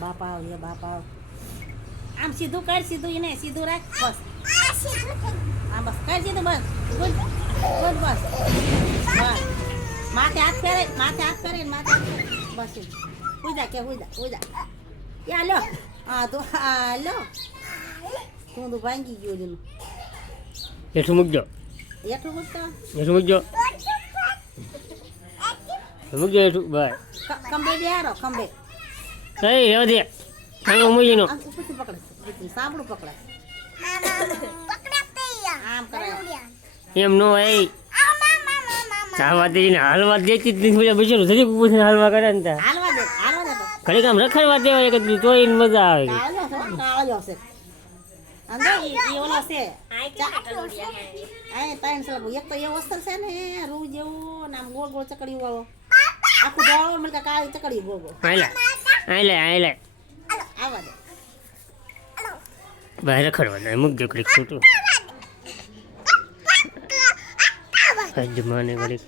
બાપા આમ સીધું કર, સીધું એને સીધું રાખ, બસ આમ બસ કર સીધું, બસ ગુડ ગુડ, બસ બસ માથે હાથ ફેરે, માથે હાથ ફેરે, માથે હાથ ફેરે, બસ ઉજા કે ઉજા યા લો, હા તો હા લો, તું તો ભાંગી ગયો એનું. હેઠું મૂકજો, હેઠું મૂકતો, હેઠું મૂકજો, મૂકજો હેઠું, બસ ખંભે બેહારો, ખંભે કઈ રેવા દે, ખાંગો મૂકીનો ઉપરથી પકડે, સાંભળું પકડે, આમ કરે એમ નો એ ચાવા દઈને હાલવા દેતી જ નથી, બિચારું ધરી પૂછીને હાલવા કરે ને ત્યાં હાલવા દે તો ઘડીક આમ રખડવા દેવાય કે તોય મજા આવે. કાળો છે અંદર ઈ ઓલો છે આ ત્રણ સલા એક તો એવો અસર છે ને રૂ જેવું ને આમ ગોળ ગોળ ચકડી વાળો, આખું દોડો મને કાળી ચકડી ગોળ ગોળ. આલે આવવા દે બહાર રખડવા દે, મૂકજો ઘડીક છૂટું જમાને ઘડીક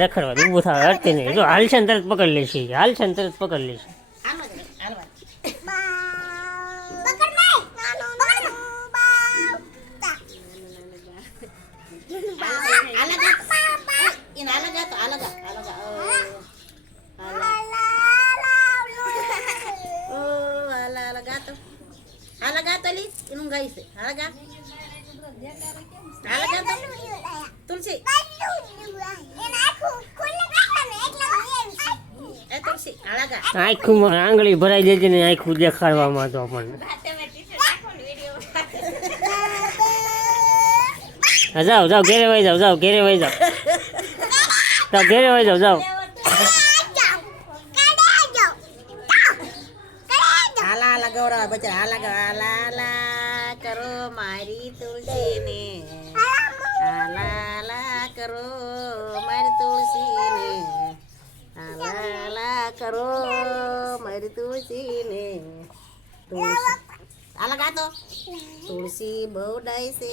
રખડવા દે, ઊભું થાય અડકે નહીં, જો હાલશે ને તરત પકડી લેશે, હાલશે ને તરત પકડી લેશે. તુલસી આખું આંગળી ભરાઈ જાય છે ને આખું દેખાડવામાં તો આપણને. જાઓ જાઓ ઘેરે વહી જાઓ, જાઓ ઘેરે વહી જાઓ, જાઓ ઘેરે વહી જાઓ, જાઓ હાલા ગૌરવ બચારા હાલા કરો મારી તુલસીને, હાલા કરો મારી તુલસીને, હાલા કરો મારી તુલસીને. હાલા ગાતો તુલસી બહુ ડાય છે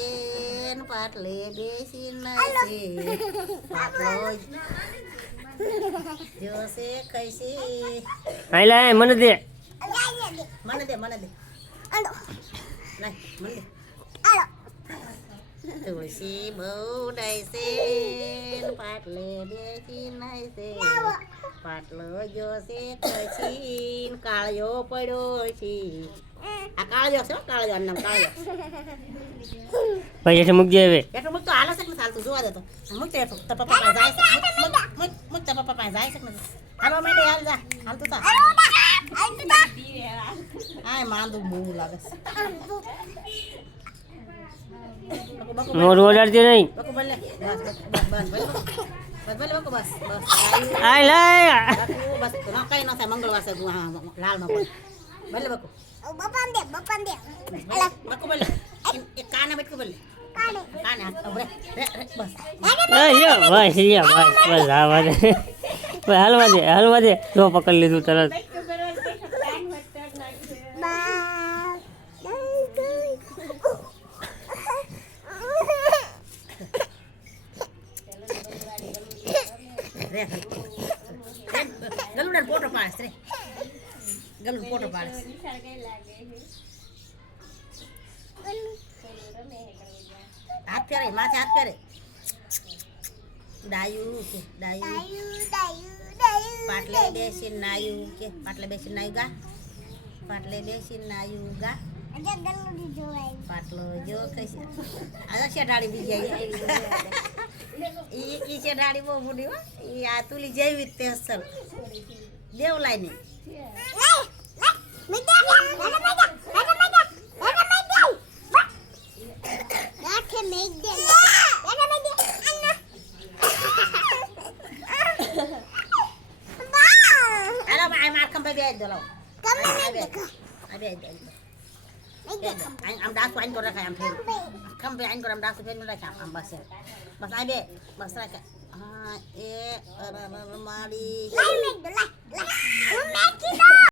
ને પાટલે બેસી નાય છે, પાટલો જોશે કઈસી. હાલા મને દે, મને દે મને દે તુલસી બહુ ડાય છે પાટલે બેસી નાય છે, પાટલો જોશે પછી કાળિયો પડ્યો છે. આ કાળિયો છે, કાળિયો નામ કાળિયો. ભાઈ હેઠે મૂકજે હવે, એટલું મૂક તો હાલો છે ને ચાલતું જોવા દે તો મૂક તો તો પપ્પા જાય છે, મૂક તો પપ્પા જાય છે ને હાલો મેડે હાલ જા, હાલ તું તા આય માંદું બહુ લાગે છે. મોઢું ઓડાડજે નહીં. બકુ બોલે બસ બકુ બસ આય લાય બસ ના કઈ ન થાય, મંગળવાર છે લાલ માં બોલે બકુ બપન દે બકુ બોલે એક કાને બેઠ બોલે કાને હવે બસ યો બસ યો બસ આવા દે, હાલવા દે જો પકડી લીધું તરત. ગલુડા ફોટો પાડે રે, ગલુડ ફોટો પાડે હાથ ફેરે, માથે હાથ ફેરે. ડાયું કે ડાયું પાટલે બેસીને નાયું કે પાટલે બેસીને નાયું ગા, પાટલે બેસીને નાયું ગા, પાટલો જો કઈ આ શેઠાડી બી જાય ઈ શેઠાડી બહુ મોટી હો, ઈ આ તુલી જેવી તે અસલ દેવલાય ની આમ ડાસ વાઈન કરો રાખાય, આમ ફેર ખંભે આઈન કરો, આમ ડાસ ફેર રાખાય, આમ બસ બસ આ બે બસ રાખાય. હા એ મારી